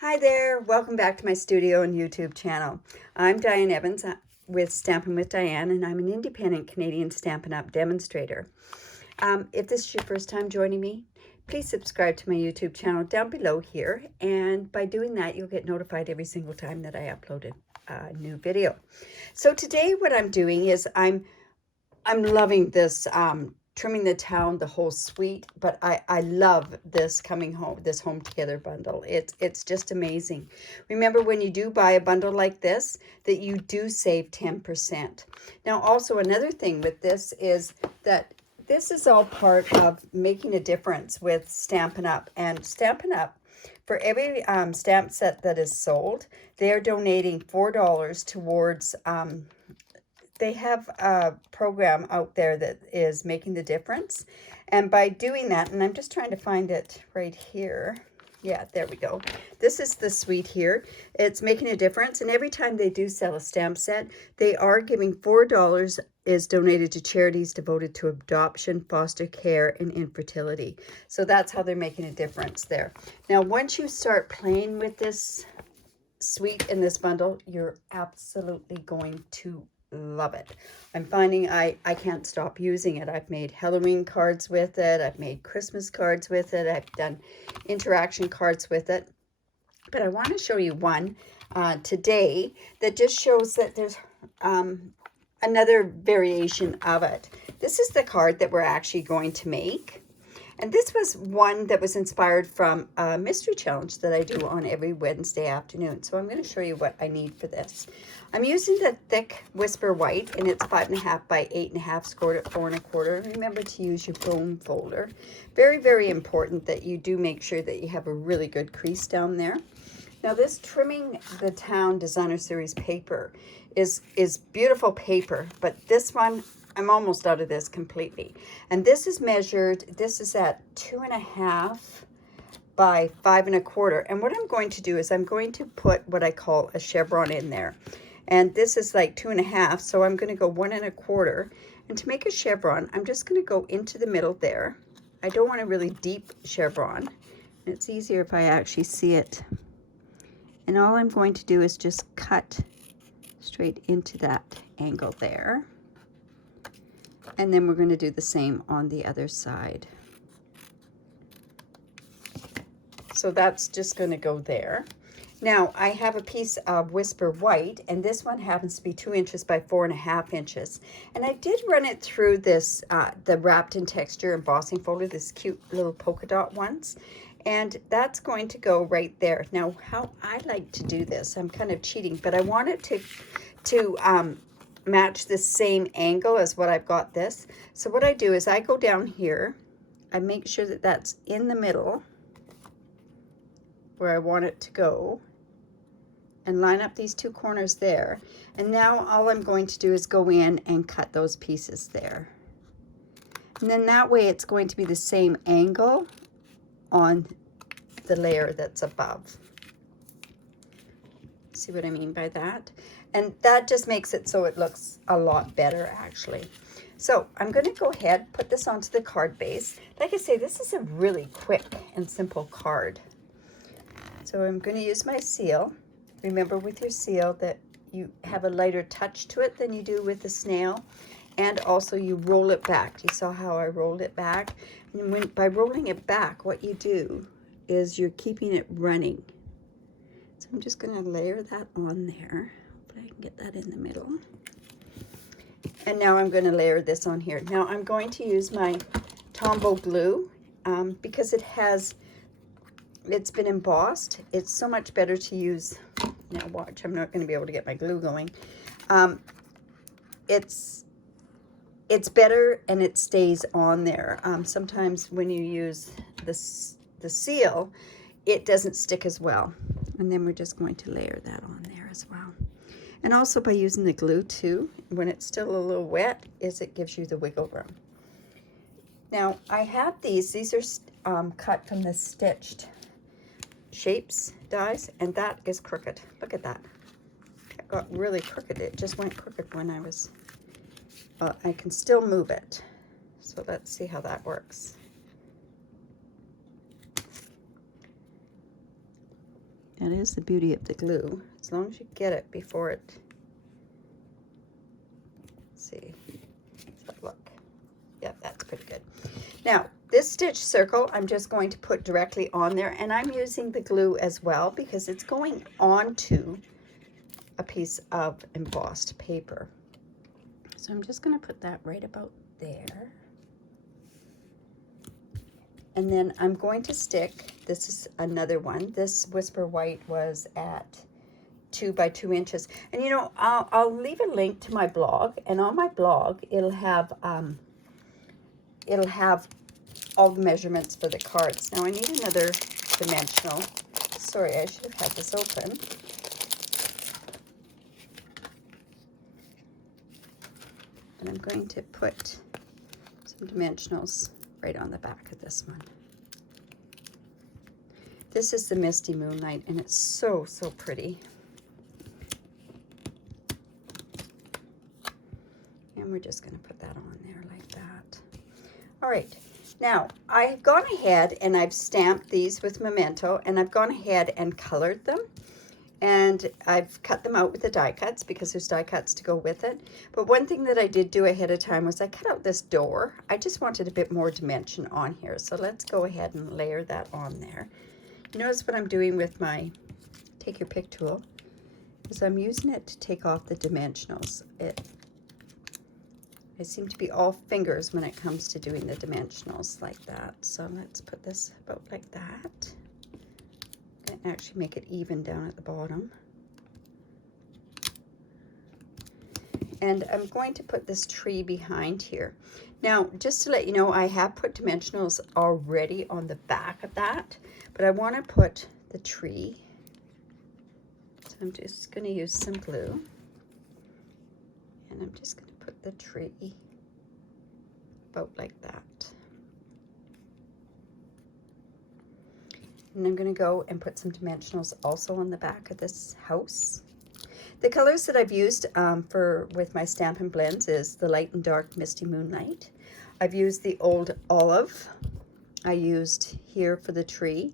Hi there, welcome back to my studio and YouTube channel. I'm Diane Evans with Stampin' with Diane, and I'm an independent Canadian Stampin' Up demonstrator. If this is your first time joining me, please subscribe to my YouTube channel down below here, and by doing that you'll get notified every single time that I upload a new video. So today what I'm doing is I'm loving this trimming the town, the whole suite, but I love this coming home, this home together bundle. It's just amazing. Remember, when you do buy a bundle like this, that you do save 10%. Now, also another thing with this is that this is all part of making a difference with Stampin' Up. And Stampin' Up, for every stamp set that is sold, they're donating $4 towards they have a program out there that is making the difference. And by doing that, and I'm just trying to find it right here. Yeah, there we go. This is the suite here. It's making a difference. And every time they do sell a stamp set, they are giving $4 is donated to charities devoted to adoption, foster care, and infertility. So that's how they're making a difference there. Now, once you start playing with this suite in this bundle, you're absolutely going to love it. I'm finding I can't stop using it. I've made Halloween cards with it. I've made Christmas cards with it. I've done interaction cards with it. But I want to show you one today that just shows that there's another variation of it. This is the card that we're actually going to make. And this was one that was inspired from a mystery challenge that I do on every Wednesday afternoon. So I'm going to show you what I need for this. I'm using the thick Whisper White, and it's 5.5 by 8.5, scored at 4 1/4. Remember to use your foam folder. Very, very important that you do make sure that you have a really good crease down there. Now, this Trimming the Town Designer Series paper is beautiful paper, but this one, I'm almost out of this completely. And this is measured, this is at 2.5 by 5 1/4. And what I'm going to do is I'm going to put what I call a chevron in there. And this is like 2.5, so I'm going to go 1 1/4. And to make a chevron, I'm just going to go into the middle there. I don't want a really deep chevron. It's easier if I actually see it. And all I'm going to do is just cut straight into that angle there. And then we're going to do the same on the other side. So that's just going to go there. Now, I have a piece of Whisper White, and this one happens to be 2 inches by 4.5 inches. And I did run it through this, the Wrapped in Texture embossing folder, this cute little polka dot ones. And that's going to go right there. Now, how I like to do this, I'm kind of cheating, but I want it to match the same angle as what I've got this. So what I do is I go down here, I make sure that that's in the middle where I want it to go, and line up these 2 corners there. And now all I'm going to do is go in and cut those pieces there. And then that way it's going to be the same angle on the layer that's above. See what I mean by that? And that just makes it so it looks a lot better, actually. So I'm going to go ahead, put this onto the card base. Like I say, this is a really quick and simple card. So I'm going to use my seal. Remember with your seal that you have a lighter touch to it than you do with the snail. And also you roll it back. You saw how I rolled it back? And by rolling it back, what you do is you're keeping it running. So I'm just going to layer that on there. Hopefully I can get that in the middle. And now I'm going to layer this on here. Now I'm going to use my Tombow glue because it's been embossed. It's so much better to use. Now watch, I'm not going to be able to get my glue going. It's better and it stays on there. Sometimes when you use the seal, it doesn't stick as well. And then we're just going to layer that on there as well. And also by using the glue too, when it's still a little wet, it gives you the wiggle room. Now I have these are cut from the Stitched Shapes dies, and that is crooked. Look at that. It got really crooked. It just went crooked when I was, I can still move it. So let's see how that works. That is the beauty of the glue, as long as you get it before it, let's see, so look, yep, that's pretty good. Now, this stitch circle, I'm just going to put directly on there, and I'm using the glue as well because it's going onto a piece of embossed paper. So I'm just going to put that right about there. And then I'm going to stick, this is another one. This Whisper White was at 2 by 2 inches. And you know, I'll leave a link to my blog, and on my blog it'll have all the measurements for the cards. Now I need another dimensional. Sorry, I should have had this open. And I'm going to put some dimensionals right on the back of this one. This is the Misty Moonlight, and it's so, so pretty. And we're just going to put that on there like that. All right, now I've gone ahead and I've stamped these with Memento, and I've gone ahead and colored them. And I've cut them out with the die cuts because there's die cuts to go with it. But one thing that I did do ahead of time was I cut out this door. I just wanted a bit more dimension on here. So let's go ahead and layer that on there. You notice what I'm doing with my Take Your Pick tool is I'm using it to take off the dimensionals. I seem to be all fingers when it comes to doing the dimensionals like that. So let's put this about like that. And actually make it even down at the bottom. And I'm going to put this tree behind here. Now, just to let you know, I have put dimensionals already on the back of that, but I want to put the tree. So I'm just going to use some glue. And I'm just going to put the tree about like that. And I'm going to go and put some dimensionals also on the back of this house. The colors that I've used with my Stampin' Blends is the Light and Dark Misty Moonlight. I've used the Old Olive. I used here for the tree.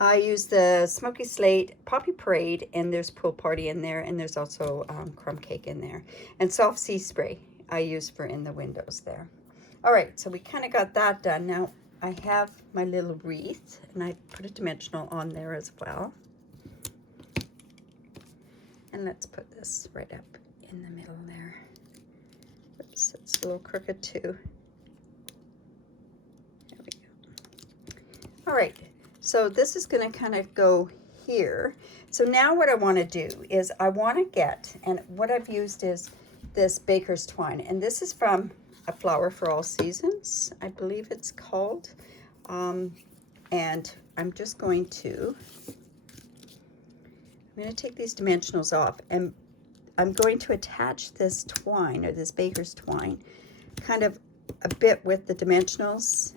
I used the Smoky Slate, Poppy Parade, and there's Pool Party in there, and there's also Crumb Cake in there. And Soft Sea Spray I used for in the windows there. All right, so we kind of got that done. Now, I have my little wreath, and I put a dimensional on there as well. And let's put this right up in the middle there. Oops, it's a little crooked too. There we go. All right, so this is going to kind of go here. So now what I want to do is I want to get, and what I've used is this Baker's Twine, and this is from A Flower for All Seasons, I believe it's called. And I'm just going to take these dimensionals off, and I'm going to attach this twine, or this Baker's Twine, kind of a bit with the dimensionals.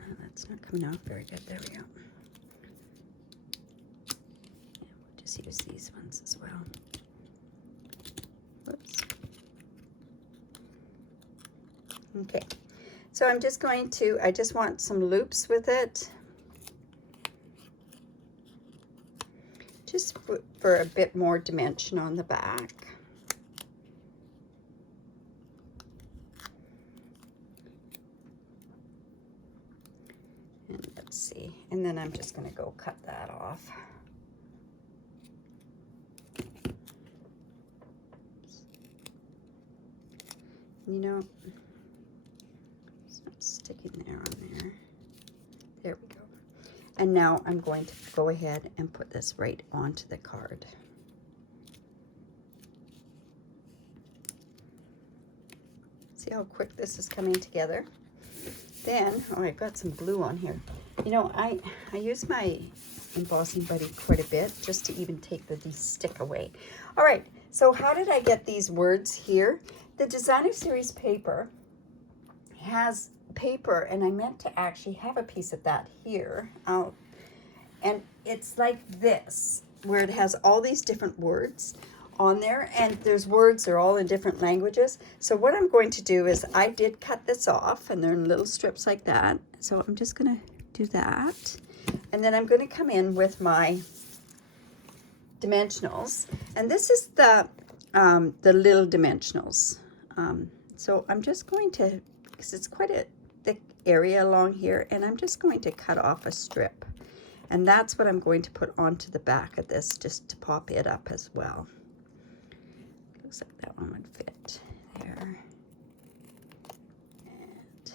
Oh, that's not coming out very good. There we go. And we'll just use these ones as well. Whoops. Okay, so I'm just going to, I just want some loops with it. Just for a bit more dimension on the back. And let's see, and then I'm just going to go cut that off. You know, it's not sticking there on there. There we go. And now I'm going to go ahead and put this right onto the card. See how quick this is coming together? Then, oh, I've got some glue on here. You know, I use my embossing buddy quite a bit just to even take the stick away. All right, so how did I get these words here? The Designer Series paper has paper, and I meant to actually have a piece of that here. And it's like this, where it has all these different words on there, and there's words, they're all in different languages. So what I'm going to do is I did cut this off, and they're in little strips like that. So I'm just going to do that. And then I'm going to come in with my dimensionals. And this is the little dimensionals. So I'm just going to, because it's quite a thick area along here, and I'm just going to cut off a strip. And that's what I'm going to put onto the back of this, just to pop it up as well. Looks like that one would fit there. And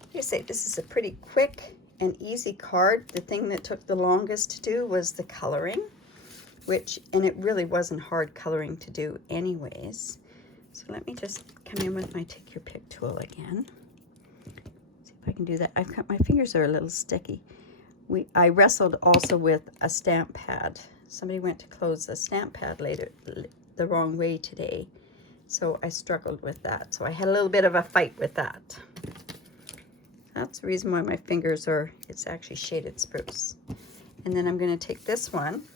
like I say, this is a pretty quick and easy card. The thing that took the longest to do was the coloring, and it really wasn't hard coloring to do anyways. So let me just come in with my Take Your Pick tool again. See if I can do that. My fingers are a little sticky. I wrestled also with a stamp pad. Somebody went to close the stamp pad the wrong way today. So I struggled with that. So I had a little bit of a fight with that. That's the reason why my fingers it's actually shaded spruce. And then I'm going to take this one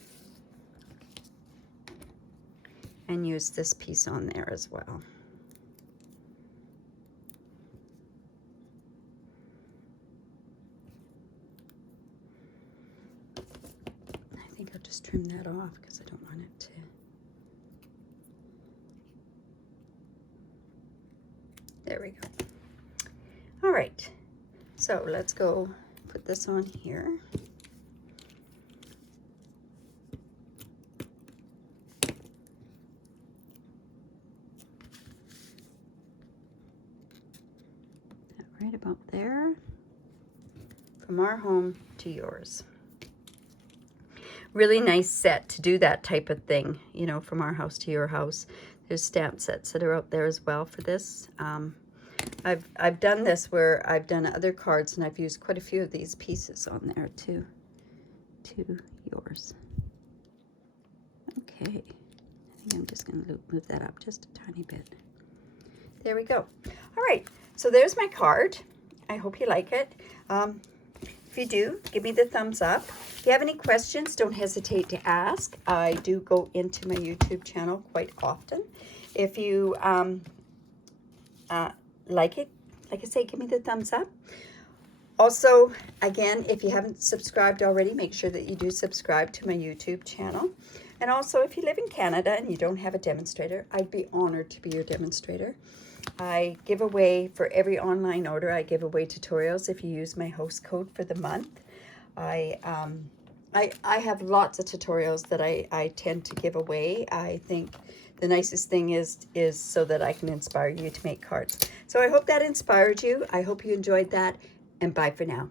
and use this piece on there as well. I think I'll just trim that off because I don't want it to. There we go. All right, so let's go put this on here. Right about there. From our home to yours. Really nice set to do that type of thing, you know, from our house to your house. There's stamp sets that are out there as well for this. I've done this where I've done other cards, and I've used quite a few of these pieces on there to yours. Okay, I think I'm just going to move that up just a tiny bit. There we go. All right, so there's my card. I hope you like it. If you do, give me the thumbs up. If you have any questions, don't hesitate to ask. I do go into my YouTube channel quite often. If you like it, like I say, give me the thumbs up. Also, again, if you haven't subscribed already, make sure that you do subscribe to my YouTube channel. And also, if you live in Canada and you don't have a demonstrator, I'd be honored to be your demonstrator. I give away, for every online order, I give away tutorials if you use my host code for the month. I have lots of tutorials that I tend to give away. I think the nicest thing is so that I can inspire you to make cards. So I hope that inspired you. I hope you enjoyed that, and bye for now.